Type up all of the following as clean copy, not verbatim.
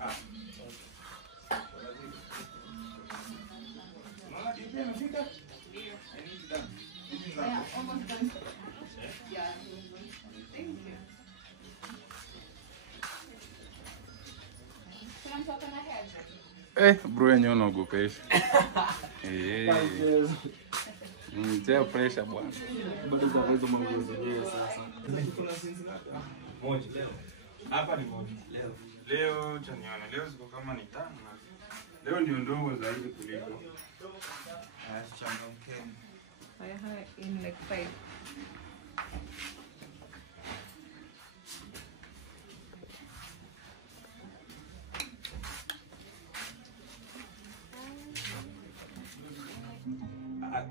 Mama, do you have a finger? I need it done. Yeah, almost done. Yeah. Thank you. Kuna mtu hapa na hair? Bro yenyewe unaogopesha. Mzee pressure bwana. Bado za hizo mambo zenyewe sasa. Kuna sinzi moja leo. Hapa ni moja. Leo chaniona. Leo ziko kama ni tano. Leo ndio ndogo zaidi kuliko. Changamkeni. I had in like 5.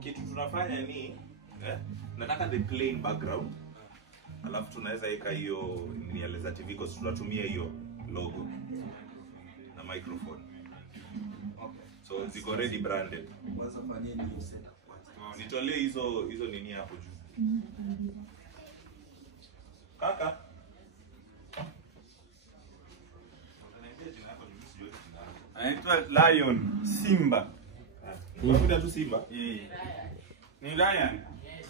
Kitu tunafanya ni nataka the plain background. Alafu tunaweza weka hiyo ni Aleza TV kwa tunatumia hiyo logo na microphone. So ziko already branded. Kwanza fanyeni hiyo setup kwanza. Nitolee hizo nini hapo juu. Kaka. Anaitwa Lion Simba. Unakuta tu Simba? Ni Lion.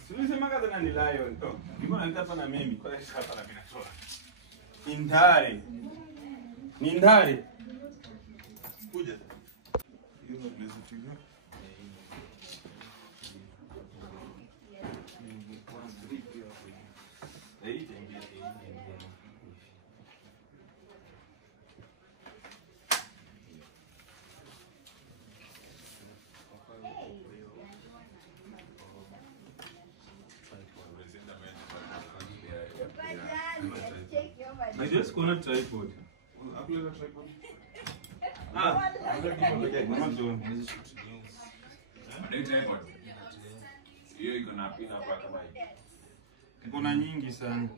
Tulisema kadha ni Lion to. Niko naita hapa na mimi kwa hiyo hapa na mimi natoa. Indare. Ni Indare. Kuja. Hiyo ndio Aleza TV. I just gonna tripod. Apple tripod. Tripod. Hiyo iko na pina hapa kama hivi. Iko na nyingi sana.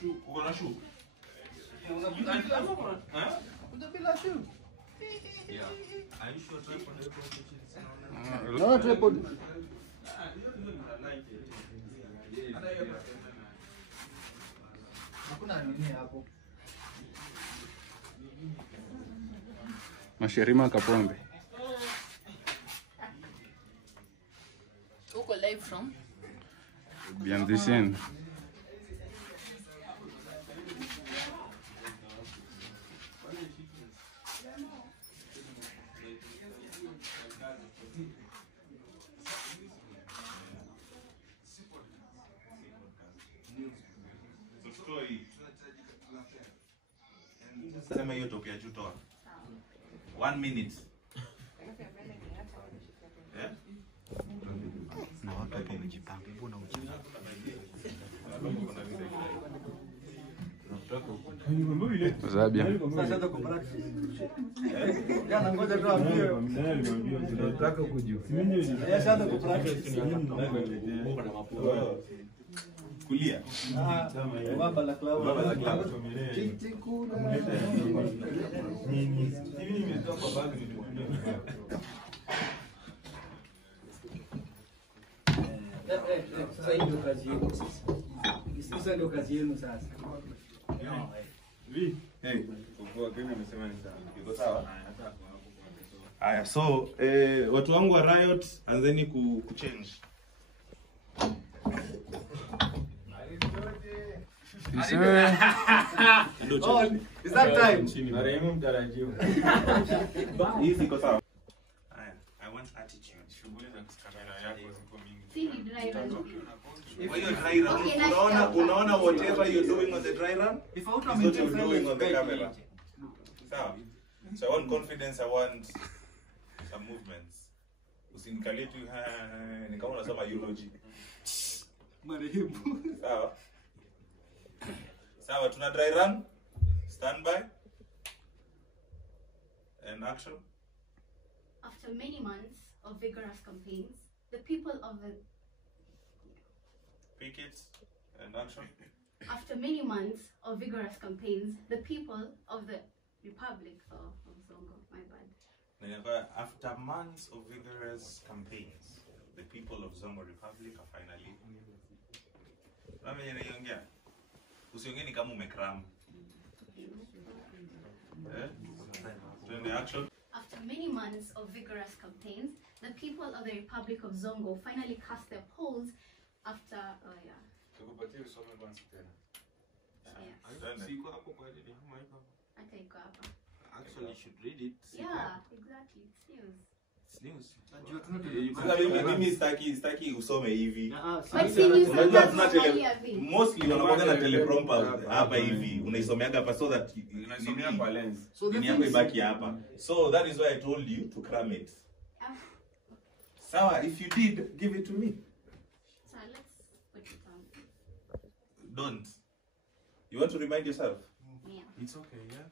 Shoe. Uko na shoe? Bila shoe. Yeah. Are you sure tripod is No tripod. Hakuna nini hapo. Masherima Kapombe. Uko live from? Behind the scene. Sema hiyo topi ya juu toa. 1 minute. Na watu hapo wamejipanga. Mbona ujipanga? Zabia. Sasa ndo kwa jana ngoja tu ambie. Nataka kujua. Sasa ndo kwa Kulia. Baba la cloud. Baba la cloud. Kitikuna. Nini? Hivi nimetoka bag nilikuja. Sasa hii ndio kazi yenu sasa. Sasa ndio kazi yenu sasa. Hey, kwa Kenya nimesema ni sawa. Iko sawa? Haya, so watu wangu wa Riot anzeni kuchange. Oh, is that time? Marehemu mtarajiwa. Hizi iko sawa. Haya, I want attitude. Shughuli za kamera yako ziko mingi. Si ni dry run. Kwa hiyo dry run, unaona whatever you're doing on the dry run, If I want is what you're doing on the camera. Sawa. So I want confidence, I want some movements. Usinikalie tu ni kama unasoma eulogy. Marehemu. Sawa. Sawa, tuna dry run. Stand by. And action. After many months of vigorous campaigns, the people of the Pick it and action. after many months of vigorous campaigns, the people of the Republic of Zongo, my bad. After months of vigorous campaigns, the people of Zongo Republic are finally. Usiongee ni kama umekram. Action. After many months of vigorous campaigns, the people of the Republic of Zongo finally cast their polls after, Tukupatie usome kwanza tena. yes. Hata iko hapa. Actually, you should read it. Yeah, exactly. It's news. Mimi sitaki usome hivi. Mostly wanakuwa na teleprompter hapa hivi. Unaisomeaga hapa so that unaisomea kwa lens. So ni yako ibaki hapa. So that is why I told you to cram it. Sawa, if you did, give it to me. So let's put it on. Don't. You want to remind yourself? Yeah. It's okay, yeah.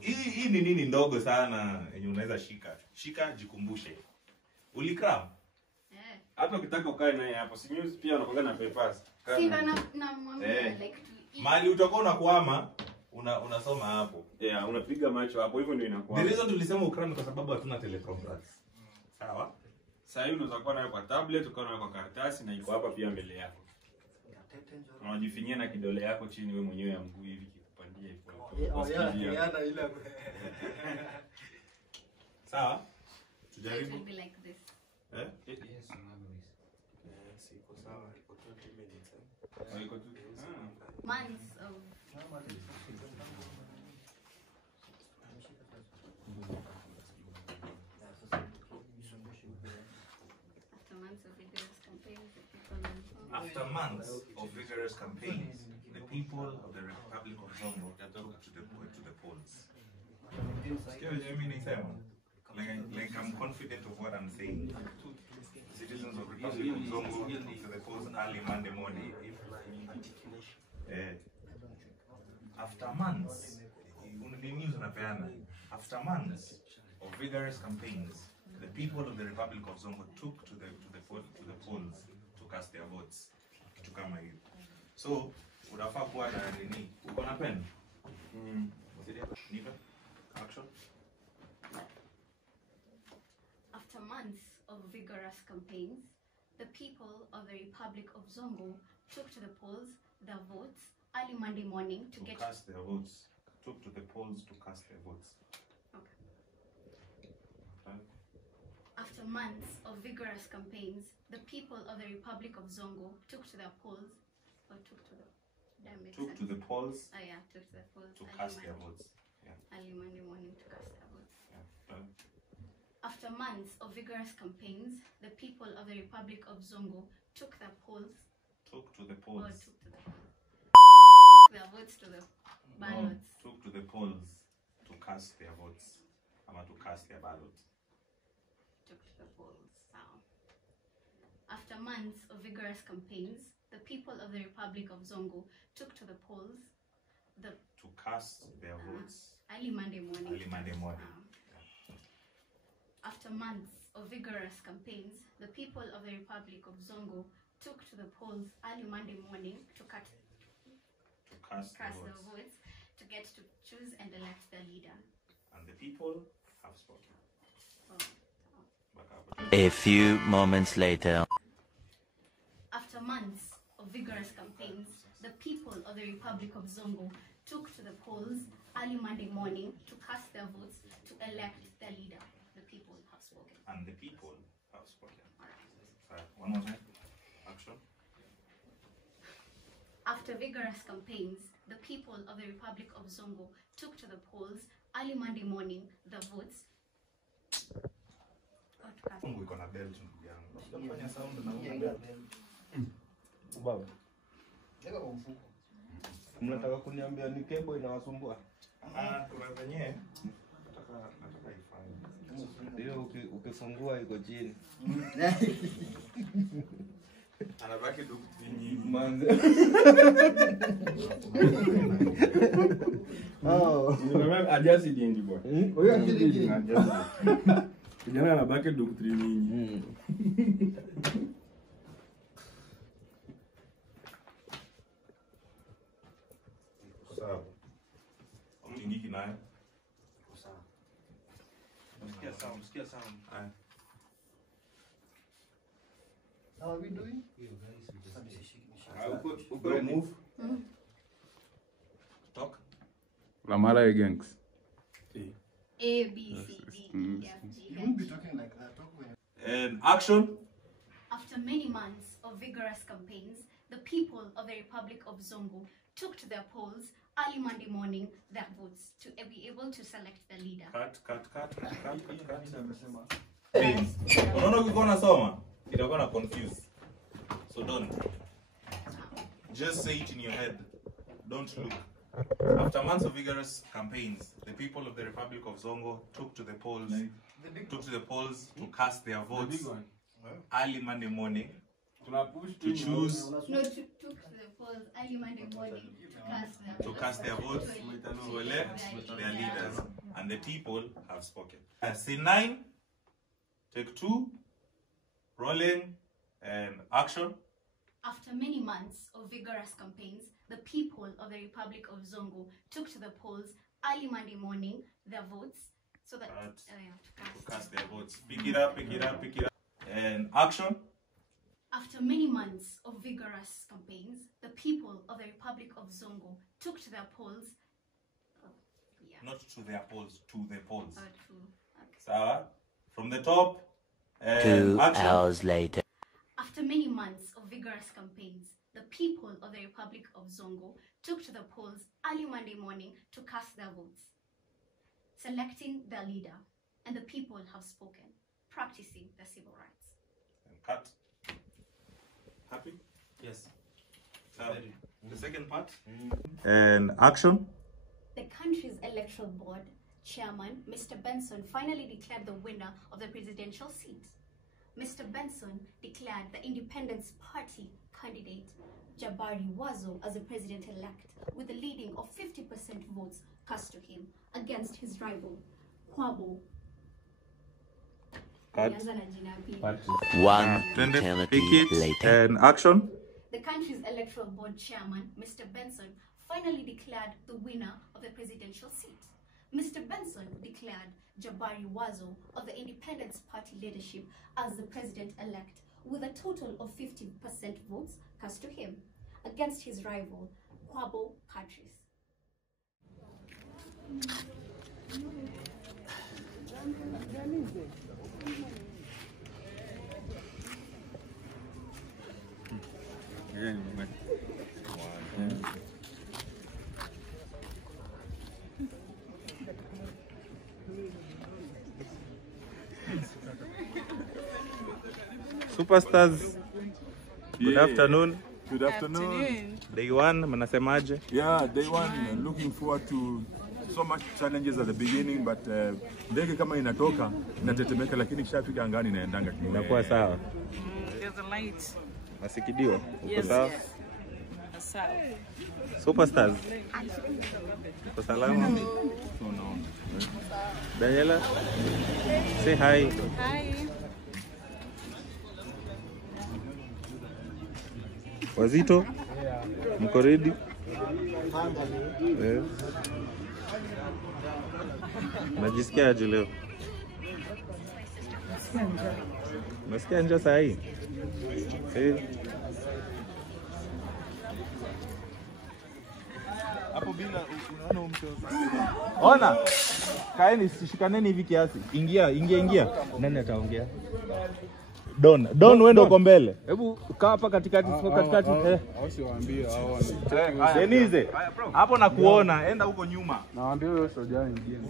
Hii ni nini ndogo sana yenye unaweza shika jikumbushe. Ulikram? Hata ukitaka ukae naye hapo, si news pia unakuwa na papers. Sinda na mwambie like mali utakuwa unakwama unasoma hapo. Yeah, unapiga macho hapo, hivyo ndio inakuwa. The reason tulisema ukram kwa sababu hatuna teleprompters. Sawa? Sasa hivi unaweza kuwa nayo kwa tablet, ukawa nayo kwa karatasi na iko hapa pia mbele yako. Unajifinyia na kidole yako chini wewe mwenyewe ya mguu hivi kikupandia hivyo. Ile. Sawa? it will be like this. Yes, iko sawa, iko 20 minutes. Iko tu. Months of After months of vigorous campaigns, the people of the Republic of Zongo took to the polls. Like I'm confident of what I'm saying. Citizens of the Republic of Zongo took to the polls early Monday morning. After months of vigorous campaigns, the people of the Republic of Zongo took to the polls to cast their votes. To come here. So, unafaa kuwa na nini? Uko na pen? Niva? Action. After months of vigorous campaigns, the people of the Republic of Zongo took to the polls their votes early Monday morning to cast their votes. Took to the polls to cast their votes. Okay. After months of vigorous campaigns, the people of the Republic of Zongo took to the polls to the polls to cast their votes. Early Monday morning to cast their votes. Yeah. After months of vigorous campaigns, the people of the Republic of Zongo took to the polls their votes to the ballots. Took to the polls to cast their votes. To cast their ballots. Took to the polls. After months of vigorous campaigns, the people of the Republic of Zongo took to the polls to cast their votes early Monday morning. After months of vigorous campaigns, the people of the Republic of Zongo took to the polls early Monday morning to cast their votes to get to choose and elect their leader. And the people have spoken. A few moments later. After months of vigorous campaigns, the people of the Republic of Zongo took to the polls early Monday morning to cast their votes to elect their leader. The people have spoken. And the people have spoken. One more time. Action. After vigorous campaigns, the people of the Republic of Zongo took to the polls early Monday morning. The votes. Mnataka kuniambia ni kebo inawasumbua? Kuna venye nataka ifanye. Hiyo ukifungua iko chini. Anabaki nyingi. Manze. Nimemwambia ajasi dingi bwana. Huyo akili ajasi. Kijana anabaki doctrine nyingi. Sawa. Mtingiki nayo. Sawa. How are we doing? Move. Talk. Lamara gangs. A, B, C, D, E, F, G, You won't be H. talking like that. Talk when And action. After many months of vigorous campaigns, the people of the Republic of Zongo took to their polls early Monday morning their votes to be able to select the leader. Cut. Unaona ukikuwa unasoma itakuwa na confuse. So don't. Just say it in your head. Don't look. After months of vigorous campaigns, the people of the Republic of Zongo took to the polls to cast their votes early Monday morning to choose No, took to the polls early Monday morning to cast their votes to elect their leaders, and the people have spoken. Scene 9, take 2, rolling, and action. After many months of vigorous campaigns, the people of the Republic of Zongo took to the polls early Monday morning their votes so that To cast their votes. Pick it up, and action. After many months of vigorous campaigns, the people of the Republic of Zongo took to their polls. Not to their polls, to the polls. Okay. Sawa. From the top. 2 action. hours later. After many months of vigorous campaigns, the people of the Republic of Zongo took to the polls early Monday morning to cast their votes, selecting their leader, and the people have spoken, practicing their civil rights. And cut. Happy? Yes. The second part. And action. The country's electoral board chairman, Mr. Benson, finally declared the winner of the presidential seat. Mr. Benson declared the Independence Party candidate Jabari Wazo as the president-elect with a leading of 50% votes cast to him against his rival, Kwabo. Cut. 1 Pick eternity it. later. And action. The country's electoral board chairman, Mr. Benson, finally declared the winner of the presidential seat. Mr. Benson declared Jabari Wazo of the Independence Party leadership as the president-elect with a total of 50% votes cast to him against his rival, Kwabo Patrice. Superstars. Good afternoon. Good afternoon. Day 1, mnasemaje? Yeah, day 1, looking forward to so much challenges at the beginning, but ndege kama inatoka inatetemeka, lakini kishafika angani inaendanga tu. Inakuwa sawa. There's a light. Masikidio. Uko Yes, sawa? yes. Sawa. Superstars. Uko salama? Daniela, say hi. Hi. Wazito, mko ready? Najisikia aje leo? Nasikia njaa saa hii? Hapo bila unaona mtu. Ona. Kaeni shikaneni hivi kiasi. Ingia. Nani ataongea? Don wewe ndio uko mbele. Hebu kaa hapa katikati, sio katikati. Au siwaambie hao ni. Denize. Hapo nakuona, enda huko nyuma. Nawaambia wewe soja nyingine.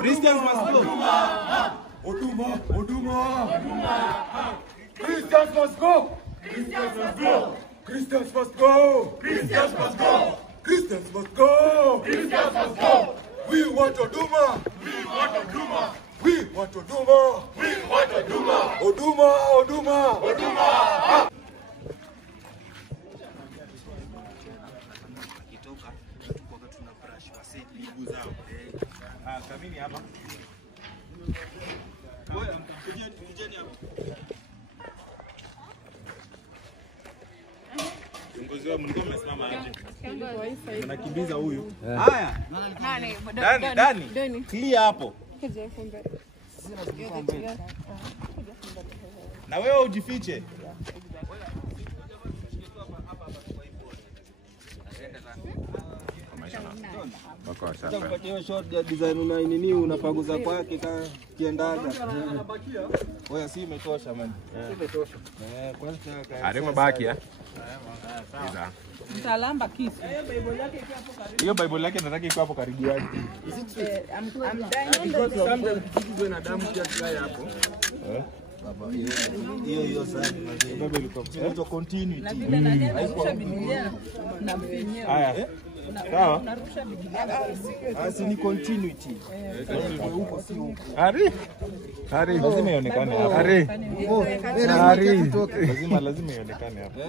Christians must go. Huduma, huduma. Christians must go. Christians must go. Christians must go. Christians must go. Christians must go. Christians must go. We want huduma. We want huduma. We want huduma. We want huduma. Huduma, huduma. Huduma. Kitoka tuko tuna brush wase miguu zao. Kamini hapa. Ngoja tujeni hapa. Kiongozi wao mlikuwa mmesimama aje? Tunakimbiza huyu. Haya. Dani. Clear hapo. Na wewe ujifiche. Utampatia short ya design una nini unapaguza kwake kiendaga. Oya si imetosha man. Imetosha. Kwanza Arema baki Mtalamba kisu. Hiyo Bible yake nataka iko hapo karibu yake. na damu pia tukae hapo. Hiyo sana. Baba ilikuwa continuity. Na vile narusha Biblia na mfinyo. Haya. Sawa. Asi ni continuity. Huko si huko. Ari. Lazima ionekane hapa. Ari. Lazima ionekane hapa.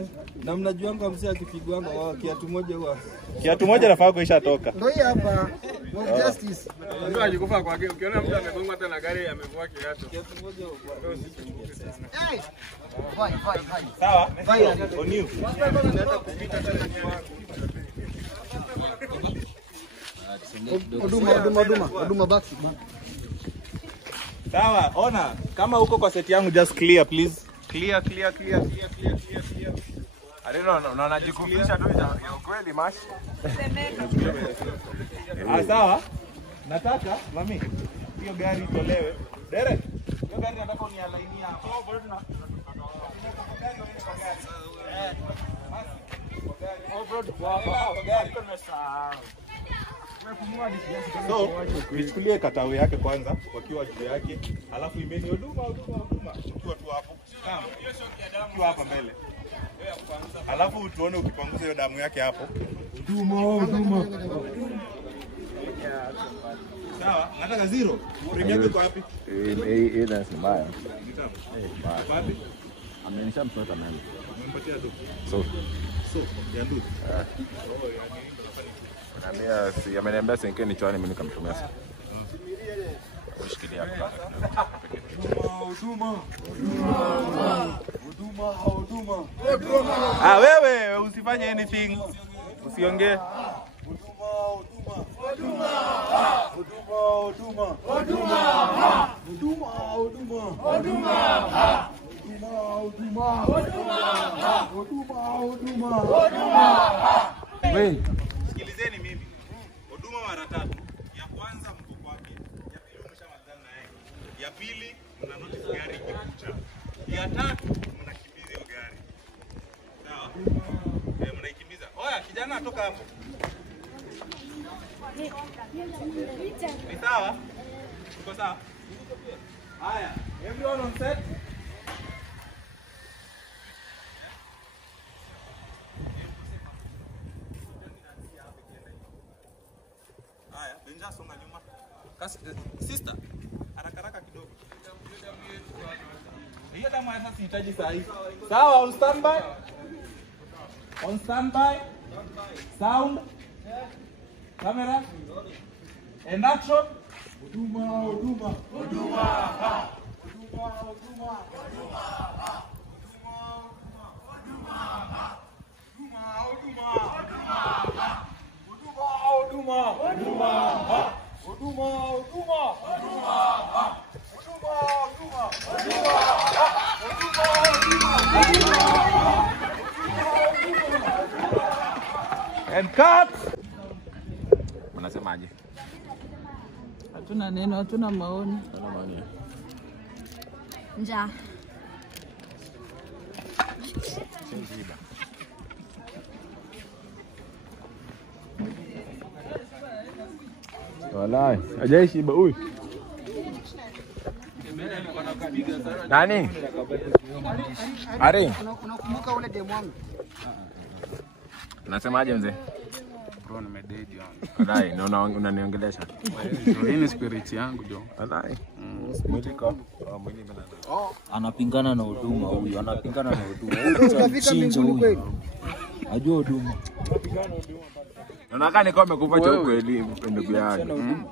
Na mnajuanga msee akipigwanga kiatu moja huwa. Kiatu moja nafaa kuishatoka. Ndio hii hapa. What justice. Ndio ajikufa kwake. Ukiona mtu amegongwa hata na gari amevua kiatu. Kiatu moja huwa. Sawa? On you. Huduma baki. Sawa, ona kama uko kwa set yangu just clear please. Clear. Unaona jikufisha tu ya kweli mashi. Sawa. Nataka mami hiyo gari itolewe. Derek, hiyo gari nataka unialainia hapo. Bado tuna So, nichukulie katao yake kwanza wakiwa juu yake, alafu imeni huduma. Ukiwa tu hapo. Ukiwa hapa mbele. Alafu tuone ukipanguza hiyo damu yake hapo. Huduma. Sawa, nataka zero. Premi yako iko wapi? That's mbaya. Wapi? Amenishamsota mimi. Umempatia tu. So, ya ndugu. Ameniambia senkeni chwani mimi nikamtumia sasa. Ushikilia hapo. Huduma. Wewe usifanye anything. Usiongee. Sikilizeni mimi. Huduma mara tatu. Ya kwanza mko kwake. Ya pili umeshamalizana na yeye. Ya pili mna notice gari ikikucha. Ya tatu mnakimbiza hiyo gari. Sawa? Mnaikimbiza. Oya kijana toka hapo. Ni sawa? Uko sawa? Haya, everyone on set? Haya, Benja songa nyuma. Sister, haraka kidogo. Hiyo damu sasa sihitaji saa hii. Sawa, on standby. On standby. Sound. Camera. And action. Huduma. And cut. Unasemaje? Hatuna neno, hatuna maoni. Njaa. Walai, hajaishi huyu. Nani? Ari. Unakumbuka ule demo wangu? Nasemaje mzee? Bro nimededi yani. Alai, na unaniongelesha. Hii ni spirit yangu jo. Alai. Mwitiko. Mwini mnana. Anapingana na huduma huyu, anapingana na huduma. Huyu mchinja huyu. Ajua huduma. Unakaa niko amekufa cha ukweli ndugu yangu.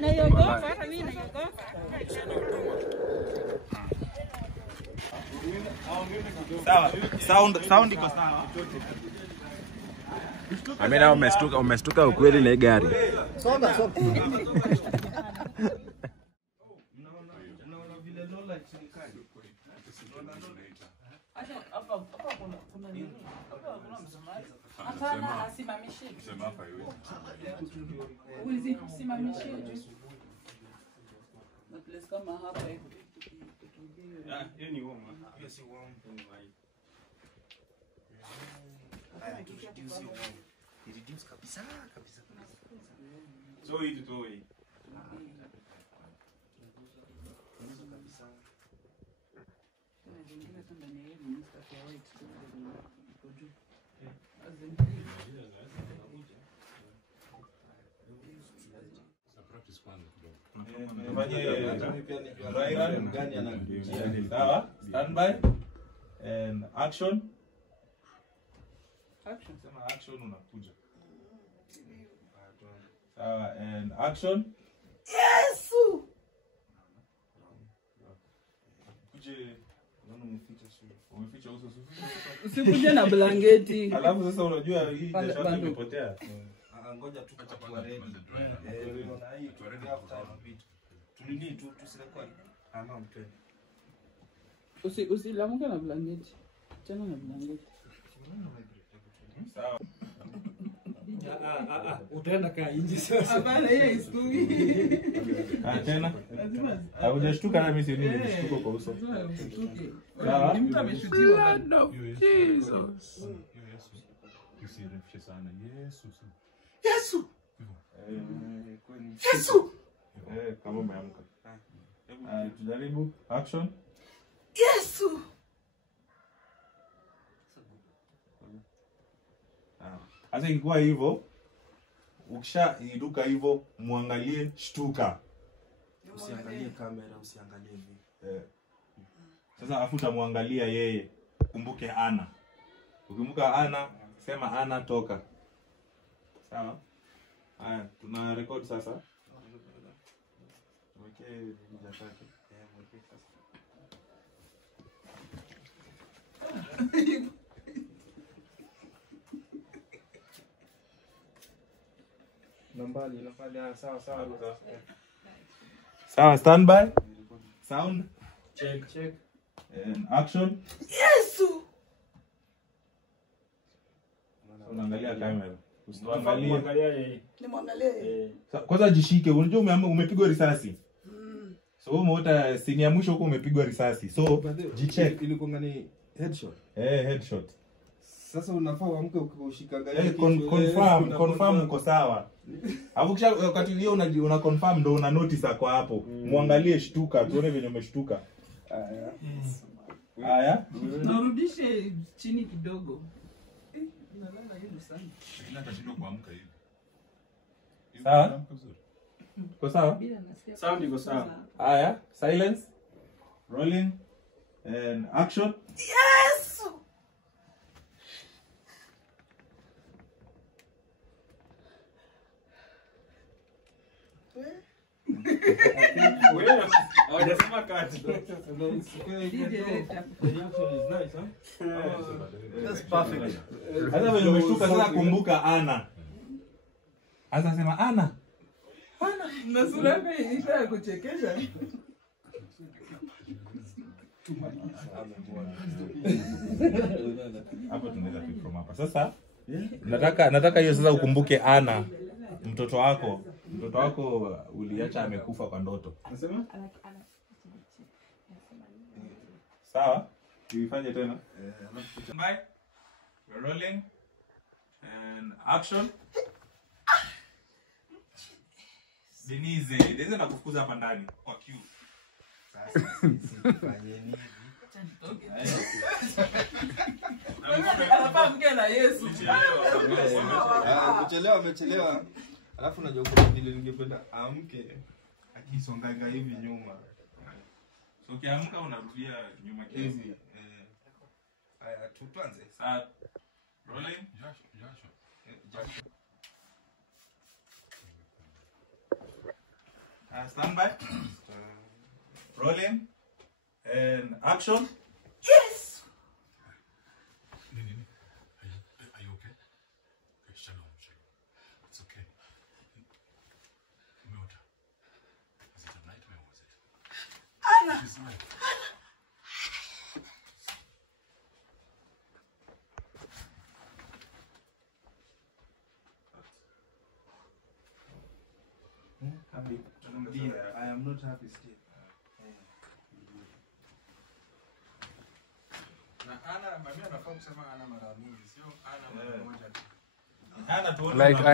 Naiogopa hata mimi naiogopa. Sawa. Sound iko sawa. Amina umestuka ukweli na gari. Soga. Unaona vile Lola chikani. Acha hapa kuna nini? Hapa kuna msamaji. Hapana, asimamishe. Sema hapa hivi. Uwezi kusimamisha juu. Na place kama hapa hivi. Hiyo ni warm. Hiyo si warm. Reduce kabisa. So hii tutoe. Sawa, stand by and action. Sema action unakuja. Sawa, and action. Yesu. Kuje unaona umeficha uso sufi. Usikuje na blanketi. Alafu sasa unajua hii jasho imepotea. Ngoja tu kwa ready. Na hii tu ready after vitu. Tunini tu tusirekodi. Ama mtwe. Usilamuke na blanketi. Chana na blanketi. Sawa. Utaenda kaa nje sasa. Hapana, hiyo isikugi. Tena. Haujashtuka na mimi si nini nishtuko kwa uso. Ni mtu ameshutiwa. Jesus. Usirefushe sana. Yesu. Yesu. Yesu. Kama umeamka. Tujaribu action. Yesu. Sasa ikikuwa hivyo, ukishairuka hivyo, muangalie shtuka. Usiangalie kamera, usiangalie hivi. Sasa afuta muangalia yeye. Kumbuke Ana. Ukikumbuka Ana, sema Ana toka. Sawa? Haya, tuna record sasa. Mweke video yake. Mweke sasa. Nambali, sawa. Sawa, stand by. Sound. Check. And action. Yesu. Unaangalia kamera. Usiangalie yeye. Nimwangalie. Kwanza jishike, unajua umepigwa risasi. So umeota scene ya mwisho huko umepigwa risasi. So jicheck. Ilikuwa ngani headshot. Headshot. Sasa unafaa uamke ukishika Confirm uko sawa. Alafu kisha wakati hiyo una confirm ndo una notice ako hapo. Muangalie shtuka, tuone venye umeshtuka. Haya. Narudishe chini kidogo. Nalala hivi sana. Inatashindwa kuamka hivi. Sawa? Kwa sawa? Sound iko sawa. Haya, silence. Rolling and action. Yesu. Wewe hawajasema kati. That's perfect. Sasa wewe umeshtuka sasa kumbuka Ana. Sasa sema Ana. Na sura yake inaisha kuchekesha. Hapo tunaweza pick from hapa. Sasa nataka hiyo sasa ukumbuke Ana. Mtoto wako uliacha amekufa kwa ndoto. Unasema? Sawa? Tuifanye tena. Bye. We're rolling. And action. Denise nakufukuza hapa ndani kwa queue. Anafaa mke na Yesu. Kuchelewa amechelewa. Alafu unajua kuna vile ningependa amke akisongaga hivi nyuma. So ukiamka unarudia nyuma kiasi. Hivi. Haya tuanze. Sawa. Rolling. Joshua. Stand by. Rolling. And action. Yes. Are you okay? Okay, shalom. It's okay. Umeota? Is it a nightmare or was it? Anna. It's not. I am not happy still. Na Ana, mami anafaa kusema Ana mara mingi, sio Ana mara moja tu. Like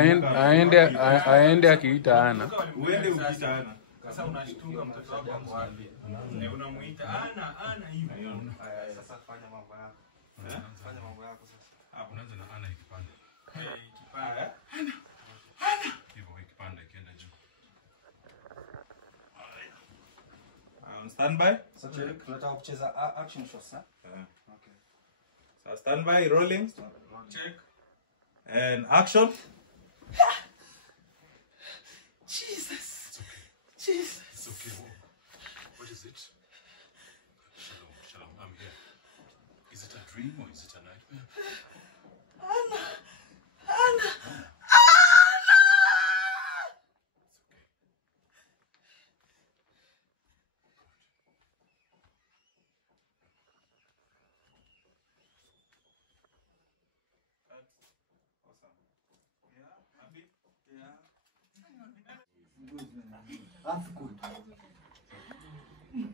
aende akiita Ana. Uende ukiita Ana. Sasa unashtuka mtoto wako hapo wapi? Unamuita Ana hivi. Sasa fanya mambo yako. Fanya mambo yako sasa. Hapo unaanza na Ana ikipanda. Ikipanda. Ana. Hivyo ikipanda ikienda juu. Stand by. So tunataka kucheza action shots, ha? Okay. So stand by, rolling. Check. And action. Jesus. It's okay. Jesus. It's okay. What is it? Shalom. I'm here. Is it a dream or is it a nightmare? Anna. That's good. You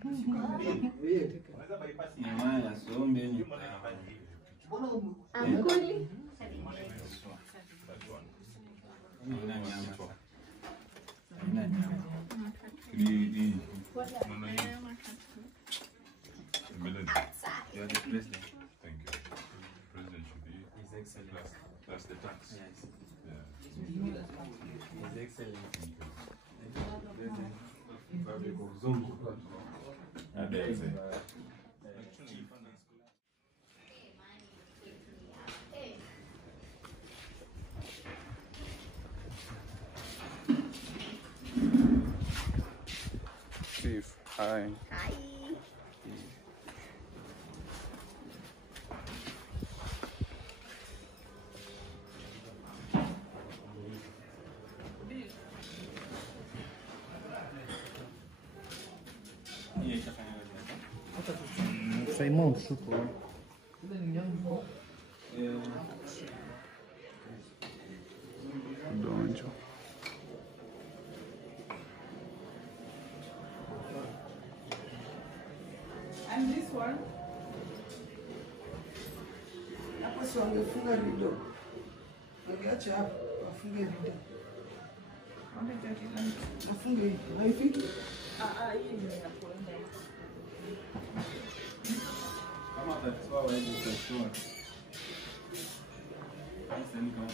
are the president. Thank you. The president should be His Excellency plus the tax. Yes. Yeah. His Excellency. President of the Republic of Zongo. Chief, hi. Hi. Simon Supo. Donjo. And this one? Hapo si wangefunga rido. Wangeacha hapo wafunge rido. Wafunge hivi. Haifiki? Hii ni ya kuenda hivi. Kama atatoa wewe utatoa. Sasa ni kama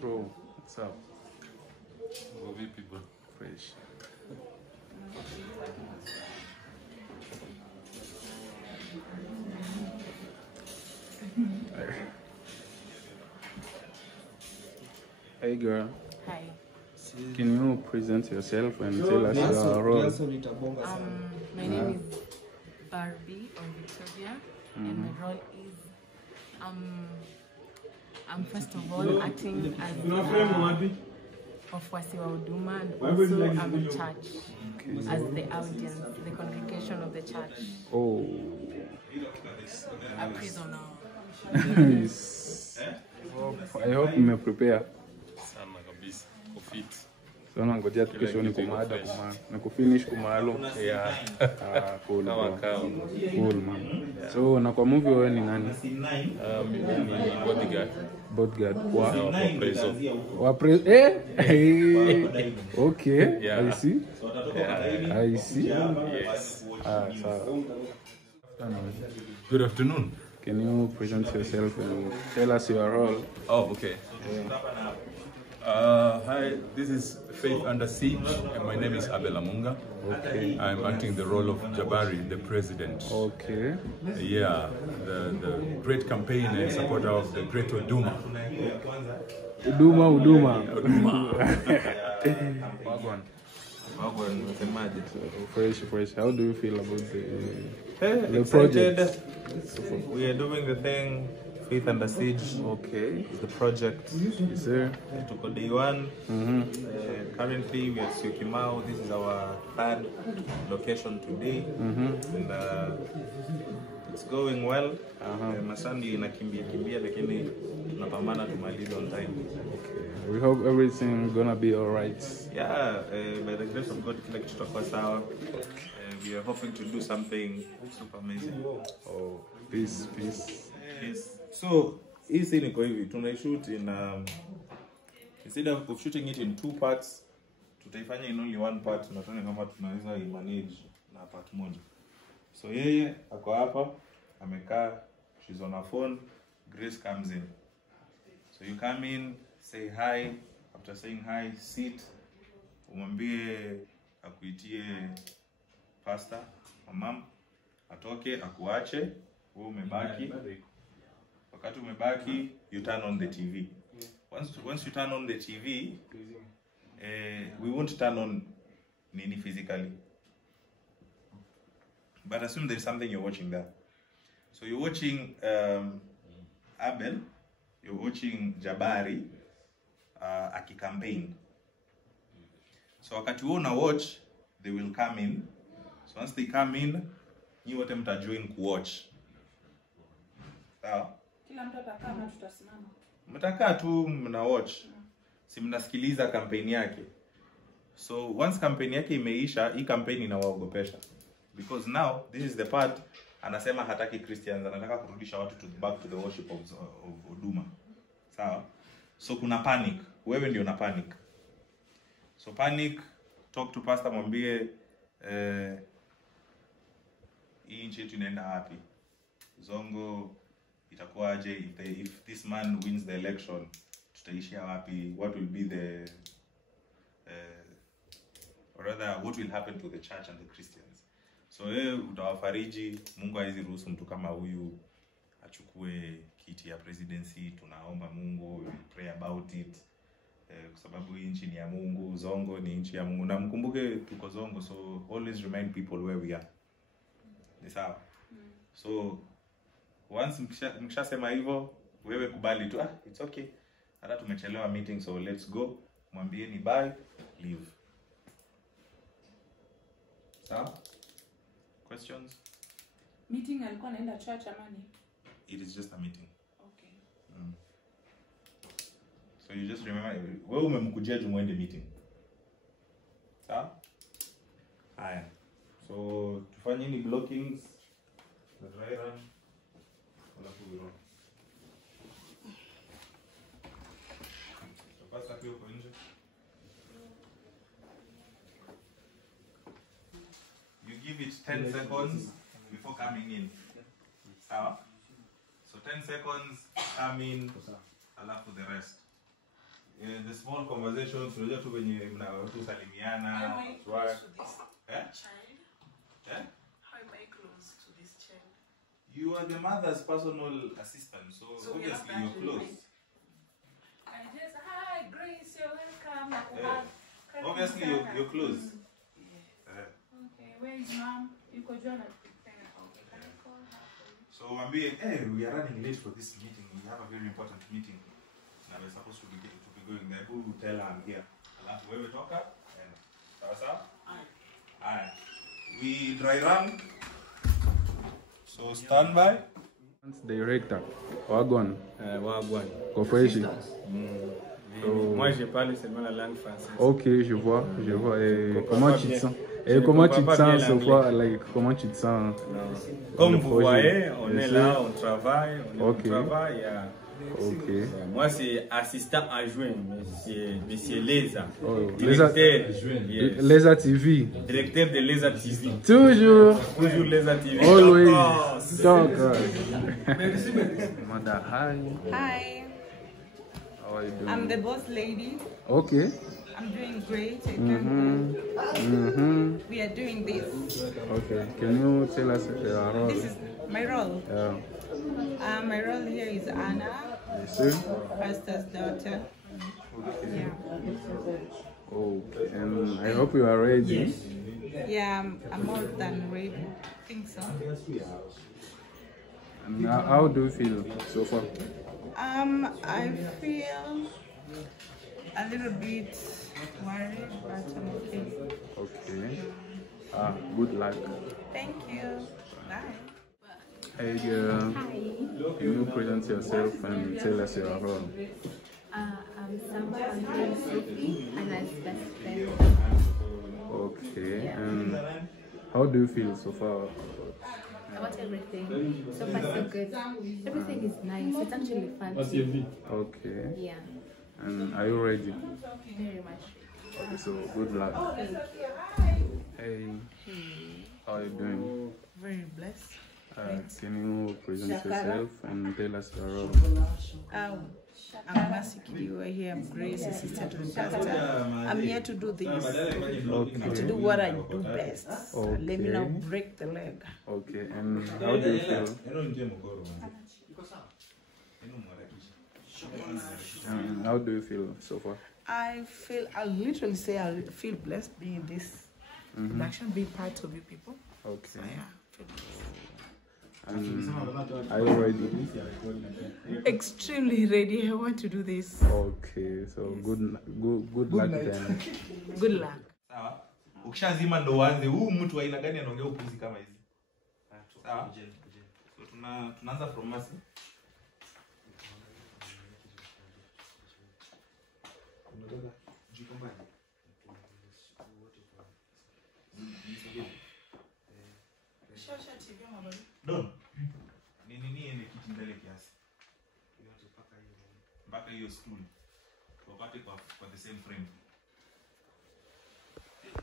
Bro, what's up? Vipi bro? Fresh. Hey girl. Hi. Can you present yourself and tell us your role? My name is Barbie or Victoria, and my role is I'm first of all acting as wafuasi wa huduma, and also I'm in church as the audience, the congregation of the church. Oh. A prisoner. Nice. I hope you prepare. Sana kabisa. Kufit. So nangojea tu kesho ni kumada na kufinish kumalo. Yeah. Cool. Kawa. Cool man. So na kwa movie wewe ni nani? Mimi ni bodyguard. Bodyguard kwa preso. Wa preso. Okay. Yeah. I see. Yeah. I see. Yes. So. Good afternoon. Can you present yourself and tell us your role? Oh, okay. Hi, this is Faith Under Siege, and my name is Abel Amunga. Okay. I'm acting the role of Jabari, the president. Okay. Yeah, the great campaign and supporter of the great Oduma. Uduma. Fresh. How do you feel about the project? We are doing the thing. Faith Under Siege. Okay. It's the project. Yes, sir. It took day one. Currently we are Syokimau. This is our third location today. And it's going well. Masandi inakimbia lakini tunapambana tumalize on time. Okay. We hope everything gonna be alright. Yeah, by the grace of God, kila kitu tutakuwa sawa. We are hoping to do something super amazing. Oh, peace. Yes. So, hii scene iko hivi, tunaishoot in instead of shooting it in 2 parts, tutaifanya in only 1 part. Tunataka kama tunaweza manage na part moja. So yeye ako hapa, amekaa, she's on her phone, Grace comes in. So you come in, say hi, after saying hi, sit, umwambie akuitie pastor, mama, atoke, akuache, wewe umebaki. Wakati umebaki, you turn on the TV. Once you turn on the TV, we won't turn on Nini physically. But assume there's something you're watching there. So you're watching Abel, you're watching Jabari, aki-campaign. So wakati wewe una watch, they will come in. So once they come in, nyi wote mtajoin kuwatch. Sawa? Kila mtu atakaa na tutasimama. Mtakaa tu mna watch. Si mnasikiliza campaign yake. So once campaign yake imeisha, hii campaign inawaogopesha. Because now this is the part anasema hataki Christians, anataka kurudisha watu back to the worship of Oduma. Sawa? So kuna panic. Wewe ndio una panic. So panic, talk to pastor, mwambie hii nchi yetu inaenda wapi? Zongo itakuwaje if this man wins the election? Tutaishia wapi? What will be the or rather what will happen to the church and the Christians? So utawafariji. Mungu haizi ruhusu mtu kama huyu achukue kiti ya presidency. Tunaomba Mungu, we will pray about it. Kwa sababu hii nchi ni ya Mungu, Zongo ni nchi ya Mungu. Na mkumbuke tuko Zongo, so always remind people where we are. Ni sawa? So once mkishasema hivyo, wewe kubali tu, it's okay. Hata tumechelewa meeting, so let's go. Mwambie ni bye, leave. Sawa? Questions? Meeting alikuwa anaenda church amani? It is just a meeting. Okay. So you just remember, wewe umemkujia jumuende meeting. Sawa? Haya. So tufanye ni blockings. The dry run. Alafu we run. Tupasa pia uko nje. You give it 10 seconds before coming in. Sawa? So 10 seconds, come in, alafu the rest. The small conversations, unajua tu venye mnawatu salimiana. How am I close to this child? You are the mother's personal assistant, so obviously you're close. I just, hi Grace, you're welcome. Obviously you're close. Okay, where is mom? You could join us. So we are running late for this meeting. We have a very important meeting. And we're supposed to be going there. Who will tell her I'm here? Alafu wewe toka. Sawa? Alright. We dry run. So stand by. Director. Wagwan. Wagwan. Kofashi. Moi j'ai parlé seulement la langue française. Ok, je vois. Comment tu te sens? Et comment tu te sens ce soir? Comment tu te sens? Comme vous voyez, on est là, on travaille, on travaille. Ok. Moi c'est assistant adjoint, monsieur Leza. Leza TV. Directeur de Leza TV. Toujours Leza TV. Always. Talk. Mother, hi. Hi. How are you doing? I'm the boss lady. Okay. I'm doing great. We are doing this. Okay. Can you tell us your role? This is my role. Yeah. My role here is Anna, pastor's daughter. Okay. Yeah. Okay. And I hope you are ready. Yeah, I'm more than ready. I think so. And how do you feel so far? I feel a little bit worried, but I'm okay. Okay. Good luck. Thank you. Bye. Hey girl. Hi. Can you present yourself and tell us your role? I'm Samba, I'm doing Sophie, and I'm best friend. Okay. And how do you feel so far? About everything. So far so good. Everything is nice. It's actually fun. Okay. Yeah. And are you ready? Very much. Okay, so good luck. Hey. How are you doing? Very blessed. Can you present yourself and tell us your role? I'm Mercy Kidiwa here. I'm Grace, assistant to the pastor. I'm here to do this. Okay. To do what I do best. Okay. Let me now break the leg. Okay. And how do you feel? And how do you feel so far? I'll literally say I feel blessed being in this production, being part of you people. Okay. So, yeah, I feel blessed. Are you ready? Extremely ready. I want to do this. Okay, so good luck then. Good luck. Sawa. Ukishazima ndo uanze. Huu mtu aina gani anaongea upuzi kama hizi? Sawa. So tunaanza from Mercy. Don. Nini ene kiti mbele kiasi. Mpaka hiyo stool. Wapate kwa the same frame.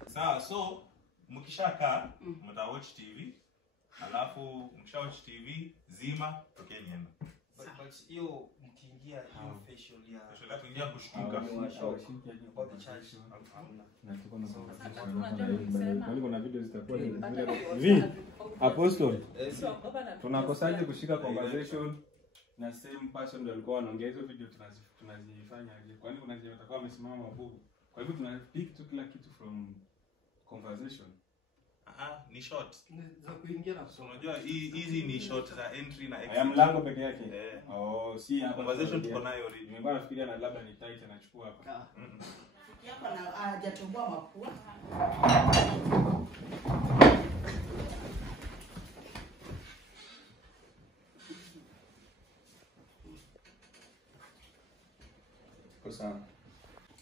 Sawa, so mkishakaa mta watch TV. Alafu mkisha watch TV zima tokeni enda. But hiyo mkiingia hiyo facial ya kuingia kushtuka. About the church. Kuna video zitakuwa hivi. Apostle. Tunakosaje kushika conversation na same person ndio alikuwa anaongea hizo video tunazifanya aje? Kwani kuna watu watakuwa wamesimama hapo. Kwa hivyo tunapick tu kila kitu from conversation. Ni short. Za kuingia na unajua hizi ni short za entry na exit. Ya mlango peke yake. Si hapa conversation tuko nayo already. Nimekuwa nafikiria na labda ni tight anachukua hapa. Hapa na hajatoboa mapua.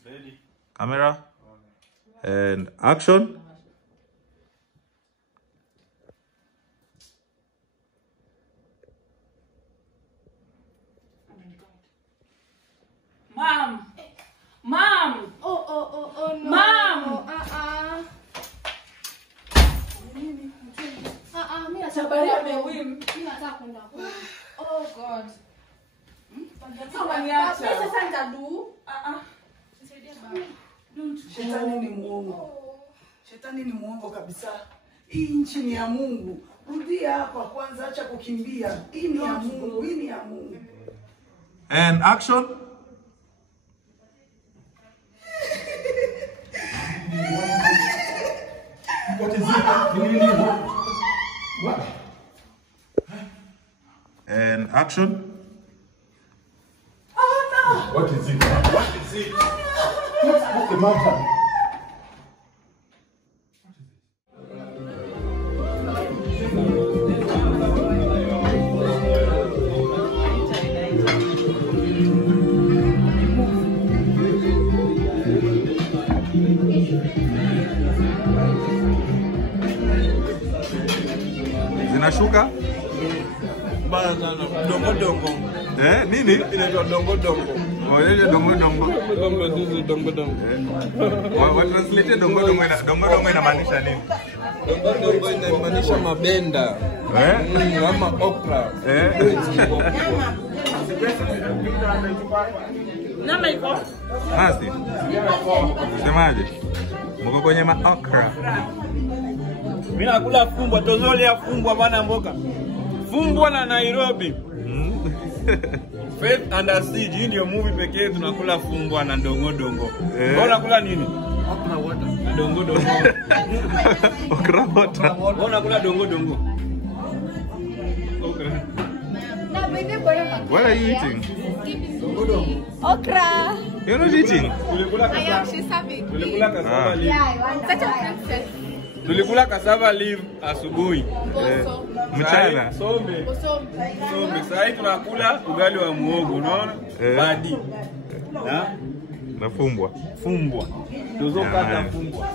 Ready? Camera and action. Mom! Oh no. Mom! Mimi nataka kwenda huko. Oh God. Sasa nitadu. Shetani ni muongo. Shetani ni muongo kabisa. Hii nchi ni ya Mungu. Rudia hapa kwanza, acha kukimbia. Hii ni ya Mungu, hii ni ya Mungu. And action. What is it? What? And action. What is it? What is it? What's the matter? Zinashuka? Bana sana. Dongo dongo. Nini? Inaitwa dongo dongo. Ile dongo dongo. Dongo hizi dongo dongo. Wa translate dongo dongo inamaanisha nini? Dongo dongo inamaanisha mabenda. Kama okra. Nama iko? Nasi. Semaje? Mko kwenye okra. Mimi nakula fumbwa, tozoli ya fumbwa bana mboka. Fumbwa na Nairobi. Faith Under Siege, hii ndio movie pekee tunakula fumbwa na dongo dongo. Wewe unakula nini? Okra water. Na dongo dongo. Okra water. Wewe unakula dongo dongo. Okra. What are you eating? Okra. You're not eating? I am, she's having. Tulikula cassava leaf. Such a princess. Tulikula cassava leaf asubuhi. Mchana. Sombe. Sasa tunakula ugali wa muhogo, unaona? Badi. Na fumbwa. Fumbwa. Tuzo kata fumbwa.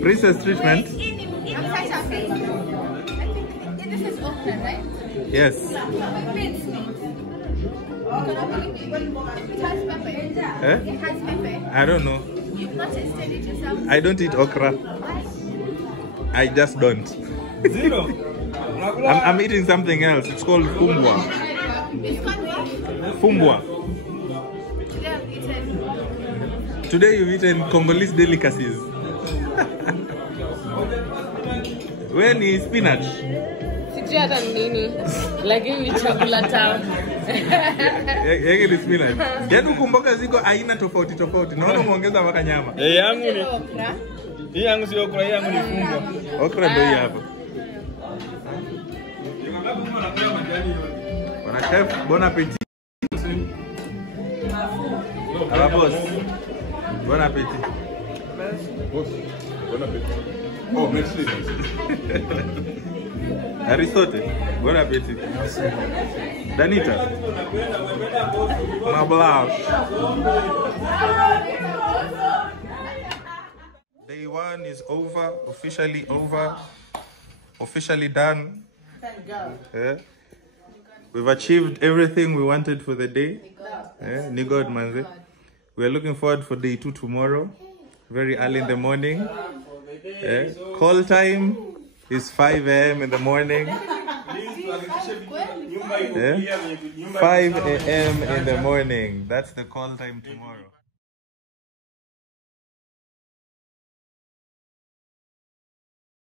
Princess treatment? This is okra, right? Yes. It has pepper. It has pepper. I don't know. You've not tasted it yourself? I don't eat okra. I just don't. Zero. I'm eating something else. It's called fumbwa. It's called what? Fumbwa. Today I've eaten. Today you've eaten Congolese delicacies. Where is spinach? Sijui hata nini. Lakini chakula tamu. Yeye ni spinach. Yaani kumboga ziko aina tofauti tofauti. Naona umeongeza mpaka nyama. Yangu ni okra. Hii yangu si okra, hii yangu ni fumbwa. Okra ndio hii hapa. Bwana chef, bon appétit. Alors boss. Bon appétit. Boss, bon appétit. Oh, merci. Aristote, bon appétit. Danita. Ma blanche. Day 1 is over, officially over, officially done. Thank God. Yeah. We've achieved everything we wanted for the day. Yeah. Ni God manze. We are looking forward for day 2 tomorrow, very early in the morning. Yeah. Call time is 5 a.m. in the morning. Yeah. 5 a.m. in the morning. That's the call time tomorrow.